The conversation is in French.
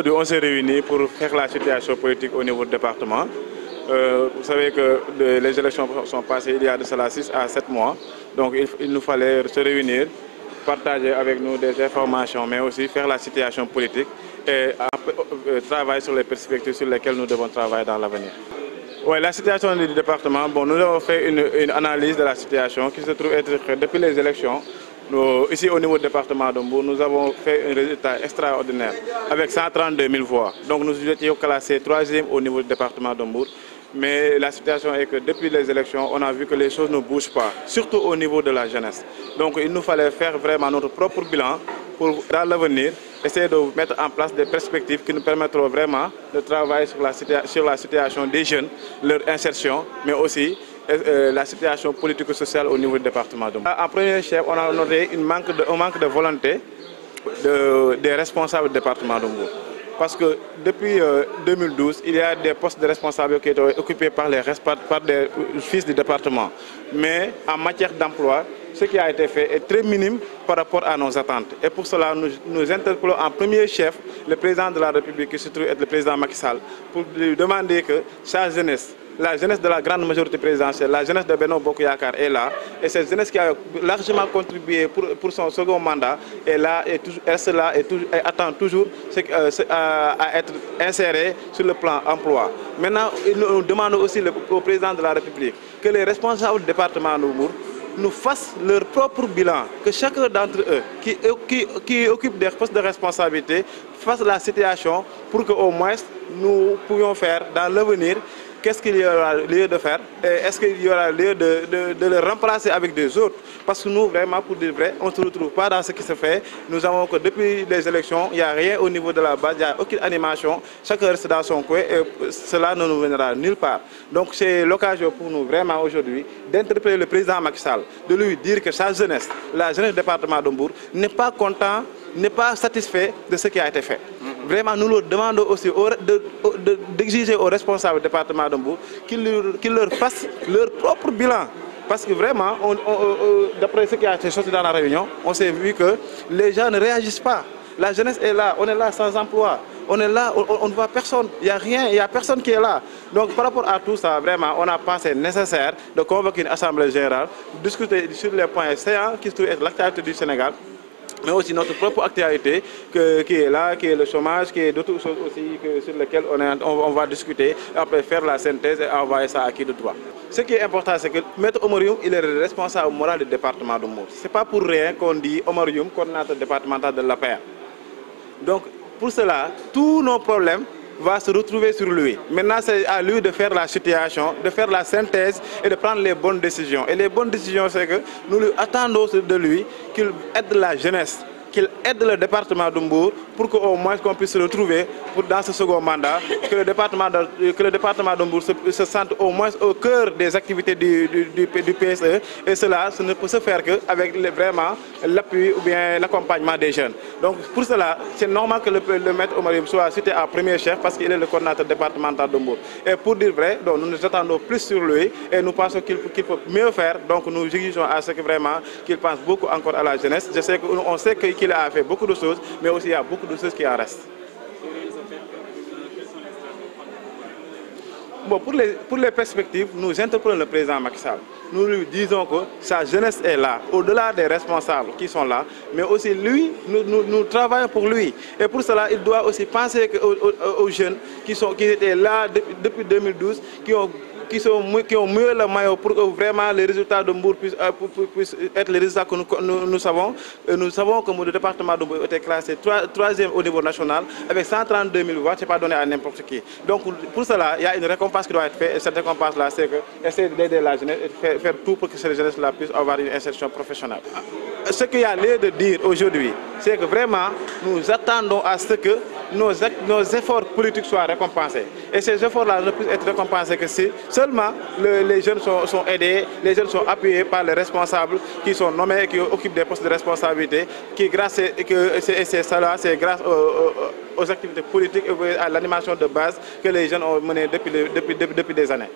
Aujourd'hui, on s'est réunis pour faire la situation politique au niveau du département. Vous savez que les élections sont passées il y a de cela 6 à 7 mois. Donc il nous fallait se réunir, partager avec nous des informations, mais aussi faire la situation politique et travailler sur les perspectives sur lesquelles nous devons travailler dans l'avenir. Oui, la situation du département, bon, nous avons fait une analyse de la situation qui se trouve être que depuis les élections, ici au niveau du département de Mbour, nous avons fait un résultat extraordinaire avec 132 000 voix. Donc nous étions classés 3e au niveau du département de Mbour. Mais la situation est que depuis les élections, on a vu que les choses ne bougent pas, surtout au niveau de la jeunesse. Donc il nous fallait faire vraiment notre propre bilan pour, dans l'avenir, essayer de mettre en place des perspectives qui nous permettront vraiment de travailler sur la situation des jeunes, leur insertion, mais aussi la situation politico-sociale au niveau du département de Mbour. En premier chef, on a noté un manque de volonté des responsables du département de Mbour. Parce que depuis 2012, il y a des postes de responsables qui étaient occupés par des fils du département. Mais en matière d'emploi, ce qui a été fait est très minime par rapport à nos attentes. Et pour cela, nous interpellons en premier chef le président de la République, qui se trouve être le président Macky Sall, pour lui demander que sa jeunesse, la jeunesse de la grande majorité présidentielle, la jeunesse de Benno Bokk Yakaar est là. Et cette jeunesse qui a largement contribué pour son second mandat est là, et reste là et attend toujours à être insérée sur le plan emploi. Maintenant, nous demandons aussi au président de la République que les responsables du département de Mbour nous fassent leur propre bilan, que chacun d'entre eux qui occupe des postes de responsabilité fasse la situation pour qu'au moins nous puissions faire dans l'avenir qu'est-ce qu'il y aura lieu de faire et est-ce qu'il y aura lieu de le remplacer avec des autres. Parce que nous, vraiment, pour dire vrai, on ne se retrouve pas dans ce qui se fait. Nous avons que depuis les élections, il n'y a rien au niveau de la base, il n'y a aucune animation. Chacun reste dans son coin et cela ne nous mènera nulle part. Donc c'est l'occasion pour nous, vraiment, aujourd'hui, d'interpeller le président Macky Sall, de lui dire que sa jeunesse, la jeunesse du département de Mbour, n'est pas content, n'est pas satisfait de ce qui a été fait. Vraiment, nous leur demandons aussi d'exiger aux responsables du département de Mbour qu'ils leur fassent leur propre bilan. Parce que vraiment, d'après ce qui a été sorti dans la réunion, on s'est vu que les gens ne réagissent pas. La jeunesse est là, on est là sans emploi, on est là, on ne voit personne, il n'y a rien, il n'y a personne qui est là. Donc par rapport à tout ça, vraiment, on a pensé nécessaire de convoquer une assemblée générale, discuter sur les points saillants qui se trouvent être l'actualité du Sénégal, mais aussi notre propre actualité qui est là, qui est le chômage, qui est d'autres choses aussi sur lesquelles on va discuter, après faire la synthèse et envoyer ça à qui de droit. Ce qui est important, c'est que M. Omar Youm, il est le responsable moral du département de Mbour. Ce n'est pas pour rien qu'on dit Omar Youm, coordinateur départemental de l'APR. Donc pour cela, tous nos problèmes va se retrouver sur lui. Maintenant, c'est à lui de faire la situation, de faire la synthèse et de prendre les bonnes décisions. Et les bonnes décisions, c'est que nous lui attendons de lui qu'il aide la jeunesse, qu'il aide le département de Mbour pour qu'au moins qu'on puisse se retrouver dans ce second mandat, que le département de Mbour se sente au moins au cœur des activités du PSE. Et cela, ne peut se faire qu'avec vraiment l'appui ou bien l'accompagnement des jeunes. Donc pour cela, c'est normal que le maître Omar Youm soit cité en premier chef parce qu'il est le coordinateur départemental de Mbour. Et pour dire vrai, donc, nous nous attendons plus sur lui et nous pensons qu'il faut mieux faire. Donc nous exigeons à ce que vraiment qu'il pense beaucoup encore à la jeunesse. Je sais qu'on sait qu'il a fait beaucoup de choses, mais aussi il y a beaucoup de choses qui en restent. Bon, pour les perspectives, nous interpellons le président Macky Sall. Nous lui disons que sa jeunesse est là, au-delà des responsables qui sont là, mais aussi lui, nous travaillons pour lui. Et pour cela, il doit aussi penser aux jeunes qui étaient là depuis 2012, qui ont mouillé le maillot pour que vraiment les résultats de Mbour puissent être les résultats que nous savons. Et nous savons que le département de Mbour était classé 3e au niveau national avec 132 000 voix, ce n'est pas donné à n'importe qui. Donc pour cela, il y a une récompense qui doit être faite et cette récompense-là, c'est essayer d'aider la jeunesse et faire tout pour que cette jeunesse-là puisse avoir une insertion professionnelle. Ce qu'il y a lieu de dire aujourd'hui, c'est que vraiment nous attendons à ce que nos efforts politiques soient récompensés. Et ces efforts-là ne peuvent être récompensés que si seulement les jeunes sont aidés, les jeunes sont appuyés par les responsables qui sont nommés, qui occupent des postes de responsabilité, c'est grâce aux activités politiques et à l'animation de base que les jeunes ont menées depuis des années.